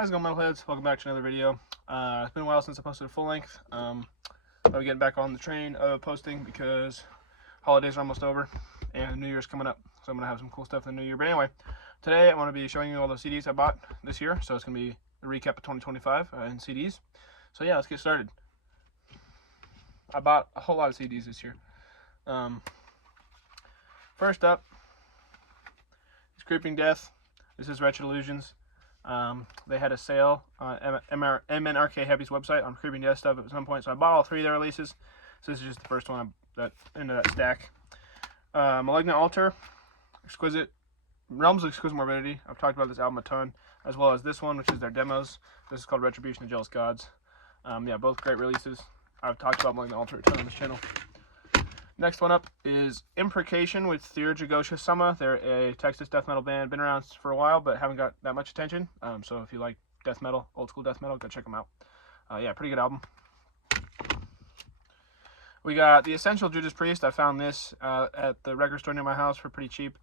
How's it going, metalheads? Welcome back to another video. It's been a while since I posted a full length. I'm getting back on the train of posting because holidays are almost over and New Year's coming up. So I'm going to have some cool stuff in the new year. But anyway, today I want to be showing you all the CDs I bought this year. So it's going to be a recap of 2025 in CDs. So yeah, let's get started. I bought a whole lot of CDs this year. First up is Creeping Death. This is Wretched Illusions. They had a sale on MNRK Heavy's website on Creeping Death stuff at some point, so I bought all three of their releases. So this is just the first one into that stack. Malignant Altar, Exquisite, Realms of Exquisite Morbidity. I've talked about this album a ton, as well as this one, which is their demos. This is called Retribution of Jealous Gods. Yeah, both great releases. I've talked about Malignant Altar a ton on this channel. Next one up is Imprecation with Theurgia Sama. They're a Texas death metal band, been around for a while, but haven't got that much attention. So if you like death metal, old school death metal, go check them out. Yeah, pretty good album. We got The Essential Judas Priest. I found this at the record store near my house for pretty cheap.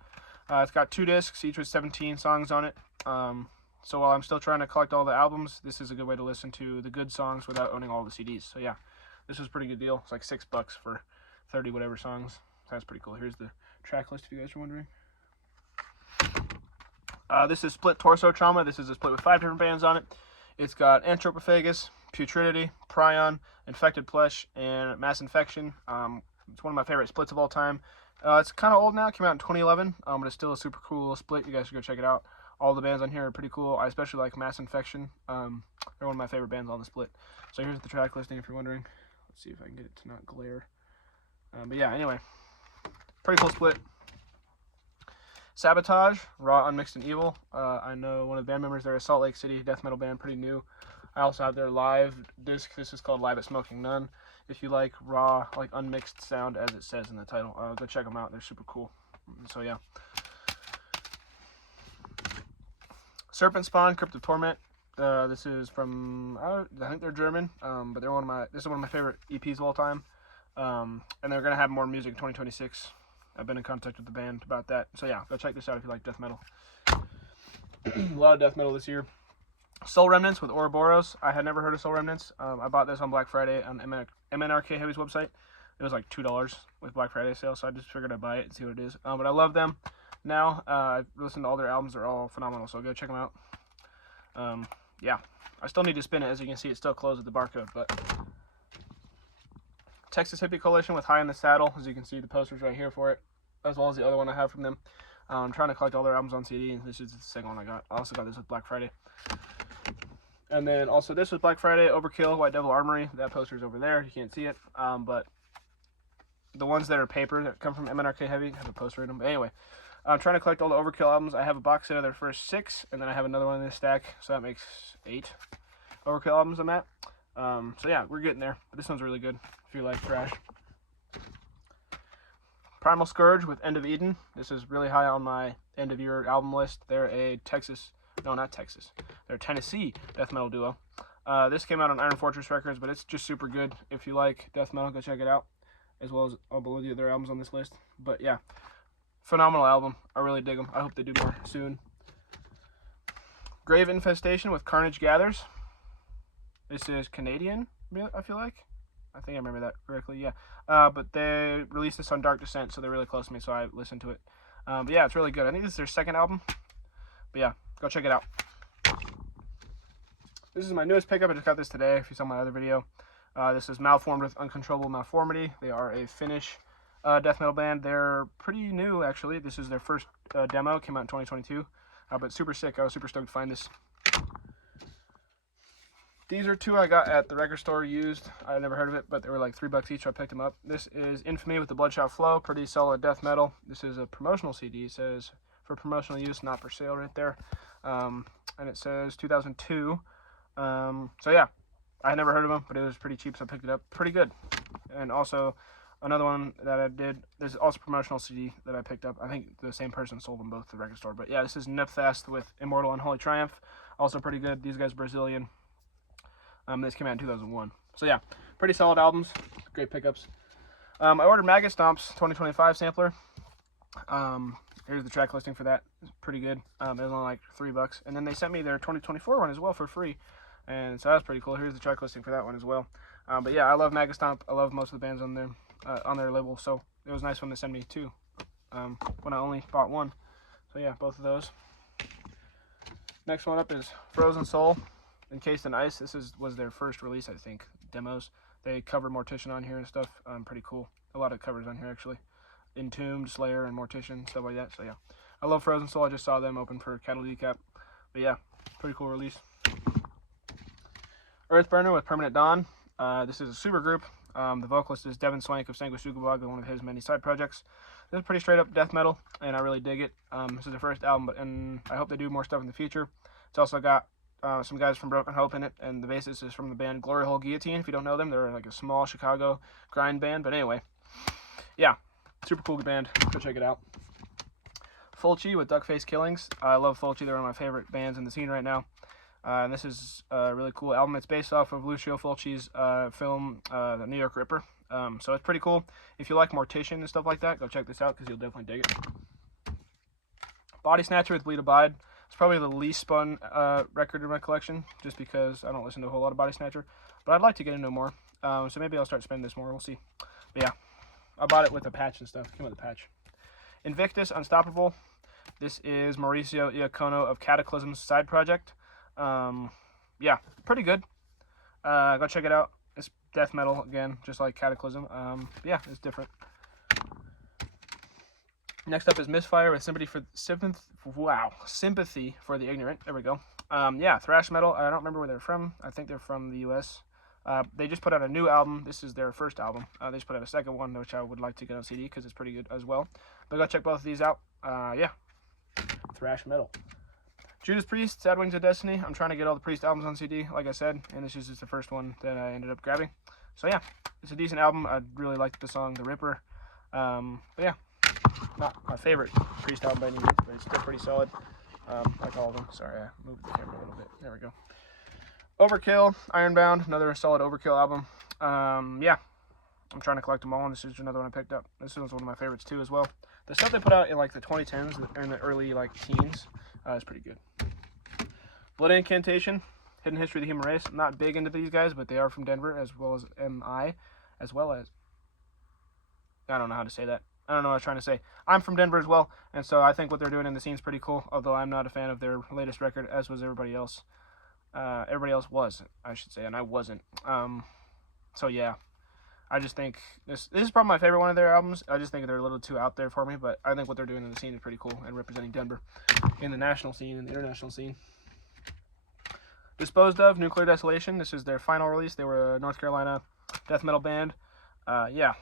It's got 2 discs, each with 17 songs on it. So while I'm still trying to collect all the albums, this is a good way to listen to the good songs without owning all the CDs. So yeah, this was a pretty good deal. It's like $6 for 30 whatever songs. So that's pretty cool. Here's the track list if you guys are wondering. This is Split Torso Trauma. This is a split with 5 different bands on it. It's got Anthropophagus, Putridity, Prion, Infected Flesh, and Mass Infection. It's one of my favorite splits of all time. It's kind of old now. It came out in 2011, but it's still a super cool split. You guys should go check it out. All the bands on here are pretty cool. I especially like Mass Infection. They're one of my favorite bands on the split. So here's the track listing if you're wondering. Let's see if I can get it to not glare. But yeah, anyway, pretty cool split. Sabotage, Raw, Unmixed, and Evil. I know one of the band members. They're a Salt Lake City death metal band, pretty new. I also have their live disc. This is called Live at Smoking Nun. If you like raw, like unmixed sound, as it says in the title, go check them out. They're super cool. So yeah. Serpent Spawn, Crypt of Torment. This is from I think they're German, but they're this is one of my favorite EPs of all time. And they're gonna have more music in 2026. I've been in contact with the band about that. So yeah, go check this out if you like death metal. A lot of death metal this year. Soul Remnants with Ouroboros. I had never heard of Soul Remnants. I bought this on Black Friday on MNRK Heavy's website. It was like $2 with Black Friday sale, so I just figured I'd buy it and see what it is. But I love them now. I've listened to all their albums. They're all phenomenal, so go check them out. Yeah, I still need to spin it. As you can see, it's still closed with the barcode, but Texas Hippie Coalition with High in the Saddle. As you can see, the poster's right here for it, as well as the other one I have from them. I'm trying to collect all their albums on CD, and this is the second one I got. I also got this with Black Friday. And then also this was Black Friday, Overkill, White Devil Armory. That poster's over there. You can't see it. But the ones that are paper that come from MNRK Heavy have a poster in them. But anyway, I'm trying to collect all the Overkill albums. I have a box set of their first 6, and then I have another one in this stack. So that makes 8 Overkill albums I'm at. So yeah, we're getting there. But this one's really good if you like thrash. Primal Scourge with End of Eden. This is really high on my end of year album list. They're a they're a Tennessee death metal duo. This came out on Iron Fortress Records, but it's just super good. If you like death metal, go check it out, as well as all below the other albums on this list. But yeah, phenomenal album. I really dig them. I hope they do more soon. Grave Infestation with Carnage Gathers. This is Canadian, I feel like. I think I remember that correctly, yeah. But they released this on Dark Descent, so they're really close to me, so I listened to it. But yeah, it's really good. I think this is their second album. But yeah, go check it out. This is my newest pickup. I just got this today, if you saw my other video. This is Malformed with Uncontrollable Malformity. They are a Finnish death metal band. They're pretty new, actually. This is their first demo. It came out in 2022. But super sick. I was super stoked to find this. These are 2 I got at the record store used. I never heard of it, but they were like $3 each, so I picked them up. This is Infamy with the Bloodshot Flow. Pretty solid death metal. This is a promotional CD. It says for promotional use, not for sale right there. And it says 2002. So yeah, I had never heard of them, but it was pretty cheap, so I picked it up. Pretty good. And also another one that I did, this is also a promotional CD that I picked up. I think the same person sold them both at the record store. But yeah, this is Nepthast with Immortal Unholy Triumph. Also pretty good. These guys are Brazilian. This came out in 2001. So yeah, pretty solid albums. Great pickups. I ordered Maggot Stomp's 2025 sampler. Here's the track listing for that. It's pretty good. It was only like $3, and then they sent me their 2024 one as well for free, and so that was pretty cool. Here's the track listing for that one as well. But yeah, I love Magastomp. I love most of the bands on their label, so it was nice when they sent me two when I only bought one. So yeah, both of those. Next one up is Frozen Soul, Encased in Ice. This was their first release, I think, demos. They covered Mortician on here and stuff. Pretty cool. A lot of covers on here, actually. Entombed, Slayer, and Mortician, stuff like that. So yeah, I love Frozen Soul. I just saw them open for Cattle Decap. But yeah, pretty cool release. Earthburner with Permanent Dawn. This is a super group. The vocalist is Devin Swank of Sanguisugabogg, one of his many side projects. This is pretty straight up death metal, and I really dig it. This is their first album, and I hope they do more stuff in the future. It's also got some guys from Broken Hope in it, and the bassist is from the band Glory Hole Guillotine. If you don't know them, they're like a small Chicago grind band. But anyway, yeah, super cool band. Go check it out. Fulci with Duckface Killings. I love Fulci. They're one of my favorite bands in the scene right now. And this is a really cool album. It's based off of Lucio Fulci's film, The New York Ripper. So it's pretty cool. If you like Mortician and stuff like that, go check this out because you'll definitely dig it. Body Snatcher with Bleed Abide. It's probably the least spun record in my collection, just because I don't listen to a whole lot of Body Snatcher. But I'd like to get into more. So maybe I'll start spinning this more. We'll see. But yeah, I bought it with a patch and stuff. Came with a patch. Invictus Unstoppable. This is Mauricio Iacono of Cataclysm's side project. Yeah, pretty good. Go check it out. It's death metal again, just like Cataclysm. Yeah, it's different. Next up is Misfire with Sympathy for the Ignorant. There we go. Yeah, thrash metal. I don't remember where they're from. I think they're from the U.S. They just put out a new album. This is their first album. They just put out a second one, which I would like to get on CD because it's pretty good as well. But go check both of these out. Yeah, thrash metal. Judas Priest, Sad Wings of Destiny. I'm trying to get all the Priest albums on CD, like I said, and this is just the first one that I ended up grabbing. So yeah, it's a decent album. I really liked the song The Ripper. But yeah, not my favorite Priest album by any means, but it's still pretty solid. Like all of them. Sorry, I moved the camera a little bit. There we go. Overkill, Ironbound, another solid Overkill album. Yeah, I'm trying to collect them all, and this is another one I picked up. This one's one of my favorites too as well. The stuff they put out in like the 2010s and the early like teens is pretty good. Blood Incantation, Hidden History of the Human Race. I'm not big into these guys, but they are from Denver, as well as MI, as well as, I don't know how to say that. I don't know what I was trying to say. I'm from Denver as well, and so I think what they're doing in the scene is pretty cool, although I'm not a fan of their latest record, as was everybody else. Everybody else was, I should say, and I wasn't. So yeah, I just think this is probably my favorite one of their albums. I just think they're a little too out there for me, but I think what they're doing in the scene is pretty cool, and representing Denver in the national scene and the international scene. Disposed of, Nuclear Desolation. This is their final release. They were a North Carolina death metal band. Yeah,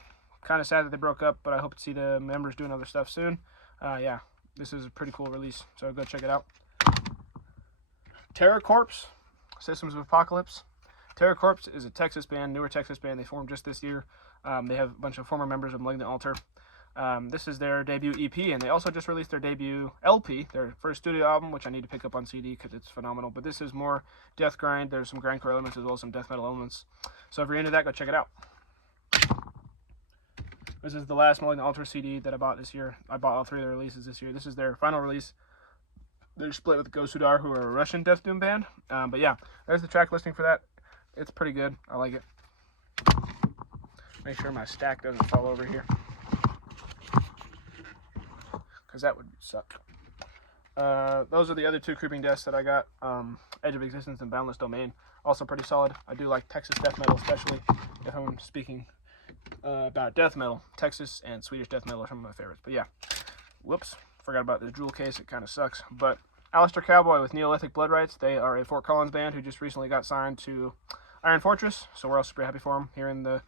kind of sad that they broke up, but I hope to see the members doing other stuff soon. Yeah, this is a pretty cool release, so go check it out. Terror Corpse, Systems of Apocalypse. Terror Corpse is a Texas band, newer Texas band. They formed just this year. They have a bunch of former members of Malignant Altar. This is their debut EP, and they also just released their debut LP, their first studio album, which I need to pick up on CD because it's phenomenal. But this is more death grind. There's some grindcore elements as well as some death metal elements. So if you're into that, go check it out. This is the last Malignant Altar CD that I bought this year. I bought all three of their releases this year. This is their final release. They're split with Gosudar, who are a Russian death doom band. But yeah, there's the track listing for that. It's pretty good. I like it. Make sure my stack doesn't fall over here, because that would suck. Those are the other two Creeping Deaths that I got. Edge of Existence and Boundless Domain. Also pretty solid. I do like Texas death metal, especially if I'm speaking about death metal. Texas and Swedish death metal are some of my favorites. But yeah, whoops, forgot about this jewel case. It kind of sucks. But Alistair Cowboy with Neolithic Blood Rites. They are a Fort Collins band who just recently got signed to Iron Fortress. So we're all super happy for them here in the,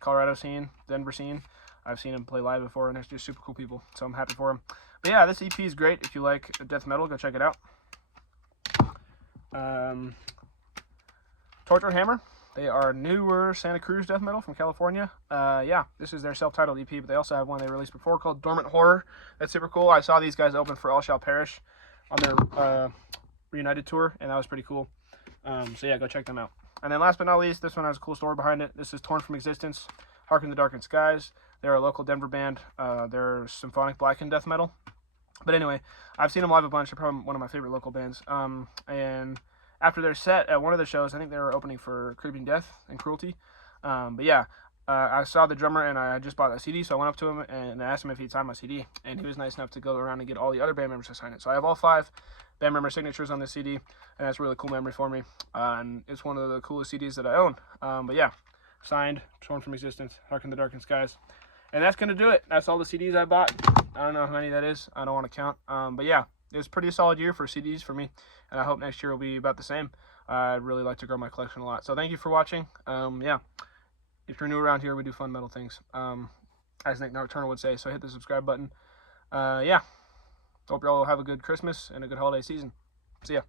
Colorado scene, Denver scene. I've seen them play live before, and they're just super cool people. So I'm happy for them. But yeah, this EP is great. If you like death metal, go check it out. Torture Hammer. They are newer Santa Cruz death metal from California. Yeah, this is their self-titled EP, but they also have one they released before called Dormant Horror. That's super cool. I saw these guys open for All Shall Perish on their Reunited tour, and that was pretty cool. So yeah, go check them out. And then last but not least, this one has a cool story behind it. This is Torn from Existence, Hark in the Darkened Skies. They're a local Denver band. They're symphonic blackened death metal. But anyway, I've seen them live a bunch. They're probably one of my favorite local bands. And after their set at one of the shows, I think they were opening for Creeping Death and Cruelty. But yeah, I saw the drummer and I just bought a CD, so I went up to him and asked him if he'd sign my CD, and he was nice enough to go around and get all the other band members to sign it. So I have all 5 band member signatures on this CD, and that's a really cool memory for me. And it's one of the coolest CDs that I own. But yeah, signed, Torn from Existence, Hark in the Darkened Skies. And that's going to do it. That's all the CDs I bought. I don't know how many that is. I don't want to count. But yeah, it was a pretty solid year for CDs for me. And I hope next year will be about the same. I'd really like to grow my collection a lot. So thank you for watching. Yeah, if you're new around here, we do fun metal things. As Nick Nocturnal would say. So hit the subscribe button. Yeah, hope you all have a good Christmas and a good holiday season. See ya.